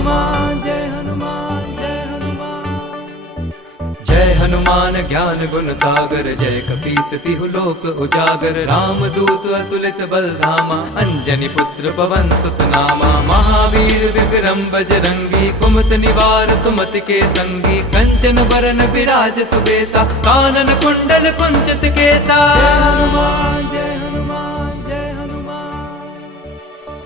हनुमान जय हनुमान जय हनुमान। जय हनुमान ज्ञान गुण सागर, जय कपीस तिहु लोक उजागर। राम दूत अतुलित बल धामा, अंजनी पुत्र पवन सुत नामा। महावीर विक्रम बजरंगी, कुमत निवार सुमति के संगी। कंचन बरन विराज सुबेसा, कानन कुंडल कुंचित केसा। जय हनुमान जय हनुमान जय हनुमान।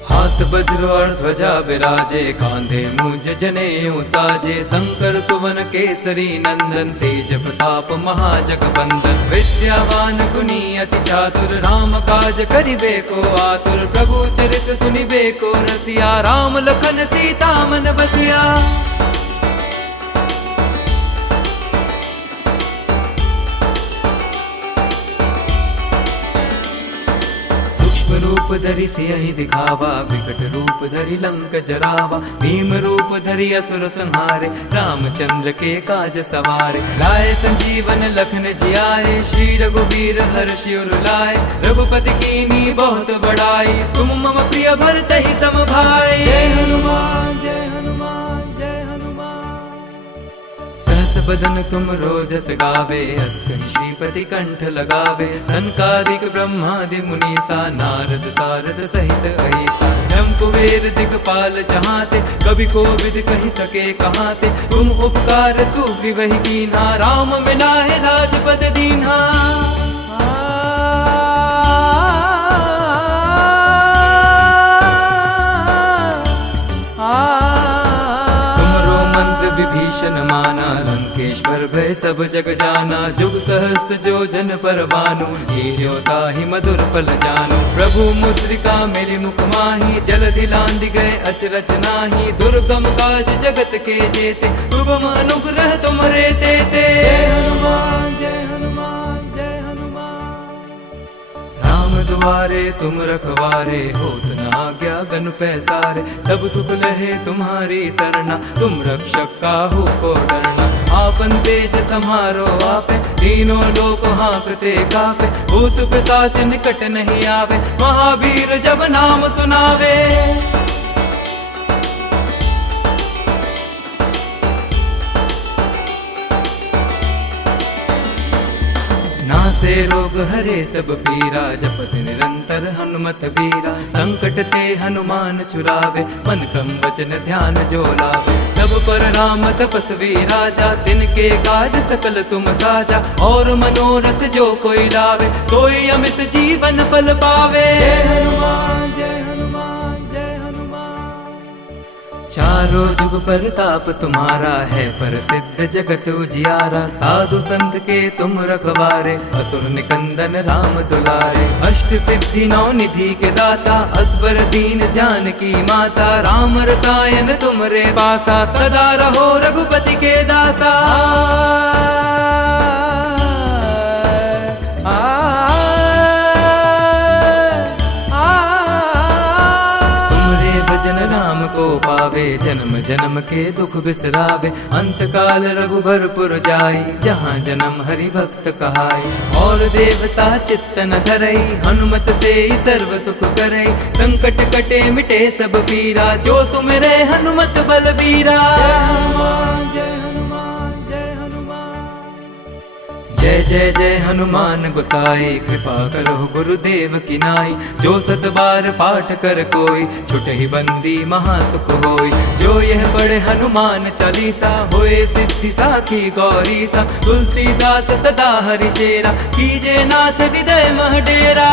हाथ वज्र और ध्वजा विराजे, कांधे मूंज जनेऊ साजे। शंकर सुवन केसरी नंदन, तेज प्रताप महाजगबंदन। विद्यावान गुणी अति चातुर, राम काज करिबे को आतुर। प्रभु चरित सुनिबे को रसिया, राम लखन सीता मन बसिया। रूप धरि सियहि दिखावा, विकट रूप धरि लंक जरावा। भीम रूप धरि असुर संहारे, रामचंद्र के काज सवारे। लाए संजीवन लखन जियाए, श्री रघुवीर हर्षि उर लाए। रघुपति कीन्ही बहुत बड़ाई, तुम मम प्रिय भरतहि सम भाई। जय हनुमान जय हनुमान जय हनुमान। सहस बदन तुम रोजस गावे, अस कहि श्रीपति कंठ लगावे। सनकादिक ब्रह्मादि मुनीसा, नारद सारद सहित अहिसा। ब्रह्म कुबेर दिगपाल जहाते, कवि कोविद कहि सके कहाते। तुम उपकार सुग्रीवहि कीन्हा, राम मिलाए राजपद दीन्हा। विभीषण माना, लंकेश्वर भय सब जग जाना। जुग सहस्त्र जो जन पर भानु, लील्यो ताहि मधुर फल जानु। प्रभु मुद्रिका मेरि मुख माहि, जलधि लांघि गए अचरज नाहि। दुर्गम काज जगत के जेते, सुगम अनुग्रह तुमरे तेते। जय हनुमान जय हनुमान जय हनुमान। राम दुआरे तुम रखवारे, होत न आज्ञा गनु पैसारे। सब सुख लहे तुम्हारी सरना, तुम रक्षक काहू को डरना। आपन तेज समारो आपे, तीनों लोक हाँकते कापे। भूत पिशाच निकट नहीं आवे, महावीर जब नाम सुनावे। नासे रोग हरे सब पीरा, जपत निरंतर हनुमत वीरा। संकट ते हनुमान छुड़ावे, मन क्रम वचन ध्यान जो लावे। सब पर राम तपस्वी राजा, तिनके काज सकल तुम साजा। और मनोरथ जो कोई लावे, सोई अमित जीवन फल पावे। जय हनुमान जय हनुमान जय हनुमान। चारों जुग परताप तुम्हारा है, प्रसिद्ध जगत उजियारा। साधु संत के तुम रखवारे, असुर निकंदन राम दुलारे। अष्ट सिद्धि नौ निधि के दाता, असबर दीन जानकी माता। राम रसायन तुमरे पासा, सदा रहो रघुपति के दासा। जन राम को पावे, जन्म जन्म के दुख बिसरावे। अंत काल रघुबरपुर जाई, जहाँ जन्म हरि भक्त कहाई। और देवता चित्त न धरई, हनुमत से ही सर्व सुख करई। संकट कटे मिटे सब पीरा, जो सुमिरे हनुमत बलबीरा। जय जय जय हनुमान गोसाई, कृपा करो गुरुदेव की नाई। जो सत बार पाठ कर कोई, छुटहि बंदी महासुख होई। जो यह पढ़े हनुमान चालीसा, होए सिद्धि साखी गौरी सा। तुलसीदास सदा हरि चेरा, कीजे नाथ हृदय मह डेरा।